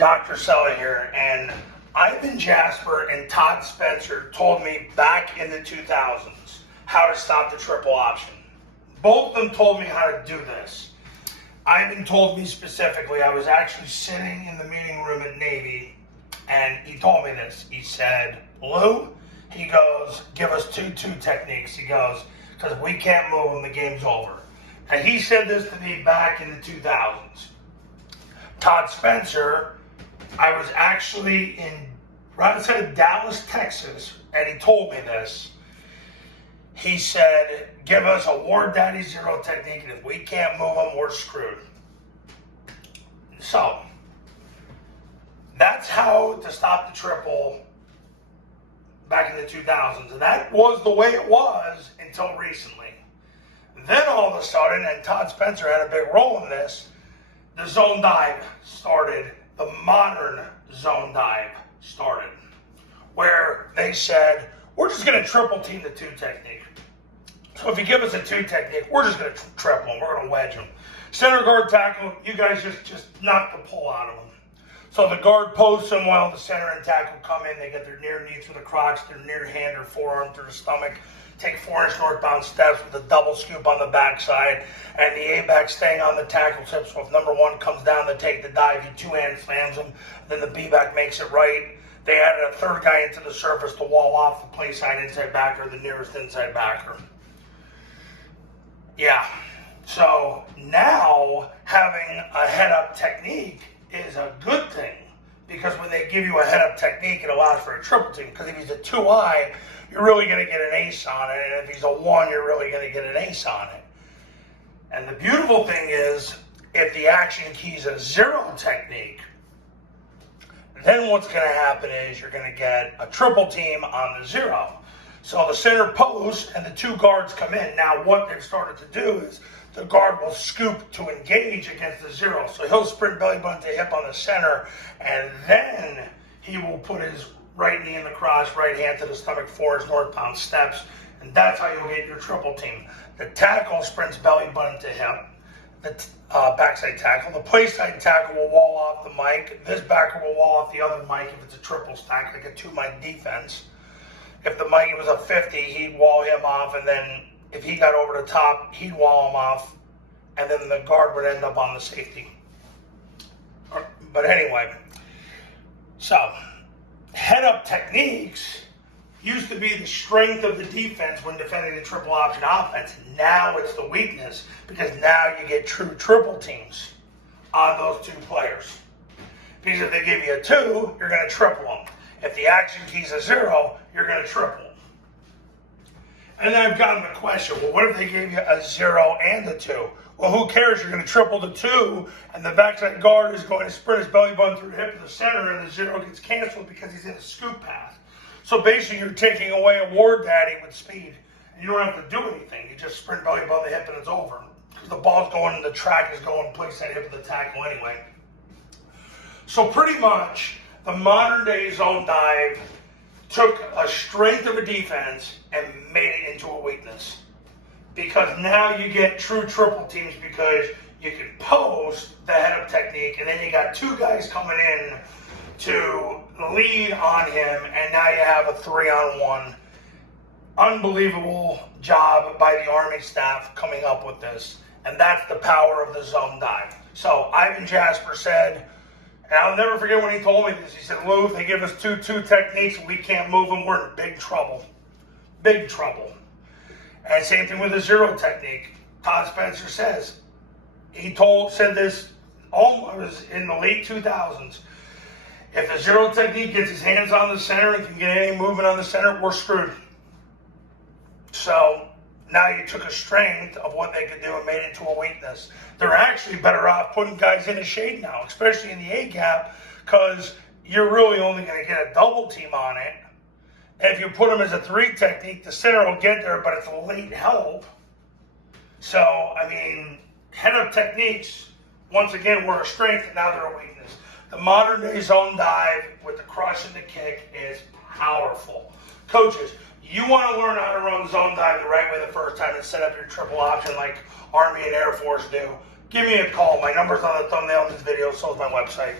Dr. Cella here, and Ivin, Jasper, and Todd Spencer told me back in the 2000s how to stop the triple option. Both of them told me how to do this. Ivin told me specifically, I was actually sitting in the meeting room at Navy, and he told me this. He said, Lou, he goes, give us 2-2 techniques. He goes, because we can't move them, the game's over. And he said this to me back in the 2000s. Todd Spencer, I was actually right outside of Dallas, Texas, and he told me this. He said, give us a Ward Daddy Zero technique, and if we can't move them, we're screwed. So, that's how to stop the triple back in the 2000s. And that was the way it was until recently. Then all of a sudden, and Todd Spencer had a big role in this, the zone dive started. The modern zone dive started, where they said, we're just going to triple team the 2 technique. So if you give us a 2 technique, we're just going to triple them. We're going to wedge them. Center guard tackle, you guys just knock the pull out of them. So the guard posts them while the center and tackle come in. They get their near knee through the crotch, their near hand or forearm through the stomach. Take 4-inch northbound steps with a double scoop on the backside, and the A-back staying on the tackle tip. So if number 1 comes down to take the dive, you 2-hand slams them. Then the B-back makes it right. They added a 3rd guy into the surface to wall off the play side inside backer, the nearest inside backer. Yeah. So now having a head-up technique is a good thing, because when they give you a head-up technique, it allows for a triple team. Because if he's a 2-eye, you're really going to get an ace on it. And if he's a 1, you're really going to get an ace on it. And the beautiful thing is, if the action key's a 0 technique, then what's going to happen is you're going to get a triple team on the 0. So the center post and the 2 guards come in. Now what they've started to do is the guard will scoop to engage against the 0. So he'll sprint belly button to hip on the center, and then he will put his right knee in the crotch, right hand to the stomach, 4-inch northbound steps, and that's how you'll get your triple team. The tackle sprints belly button to hip, the backside tackle. The play side tackle will wall off the mic. This backer will wall off the other mic if it's a triple stack, like a 2-mic defense. If the mic was a 50, he'd wall him off, and then if he got over the top, he'd wall him off, and then the guard would end up on the safety. But anyway, so head-up techniques used to be the strength of the defense when defending the triple option offense. Now it's the weakness, because now you get true triple teams on those 2 players. Because if they give you a 2, you're going to triple them. If the action key's a 0, you're going to triple them. And then I've gotten the question, well, what if they gave you a 0 and a 2? Well, who cares? You're going to triple the 2, and the backside guard is going to sprint his belly button through the hip of the center, and the 0 gets canceled because he's in a scoop path. So basically, you're taking away a Ward Daddy with speed, and you don't have to do anything. You just sprint belly button the hip, and it's over. Because the ball's going, the track is going, place that hip of the tackle anyway. So pretty much, the modern day zone dive took a strength of a defense and made it into a weakness. Because now you get true triple teams, because you can post the head-up technique, and then you got 2 guys coming in to lead on him, and now you have a 3-on-1. Unbelievable job by the Army staff coming up with this. And that's the power of the zone dive. So Ivin Jasper said, and I'll never forget when he told me this. He said, Lou, if they give us 2-2 techniques and we can't move them, we're in big trouble. Big trouble. And same thing with the 0 technique. Todd Spencer says, said this almost in the late 2000s. If the 0 technique gets his hands on the center and can get any movement on the center, we're screwed. So now you took a strength of what they could do and made it into a weakness. They're actually better off putting guys in the shade now, especially in the A-gap, because you're really only going to get a double team on it. And if you put them as a 3 technique, the center will get there, but it's a late help. So, I mean, head-up techniques, once again, were a strength, and now they're a weakness. The modern day zone dive with the crush and the kick is powerful. Coaches, you want to learn how to run zone dive the right way the first time and set up your triple option like Army and Air Force do. Give me a call. My number's on the thumbnail of this video, so is my website.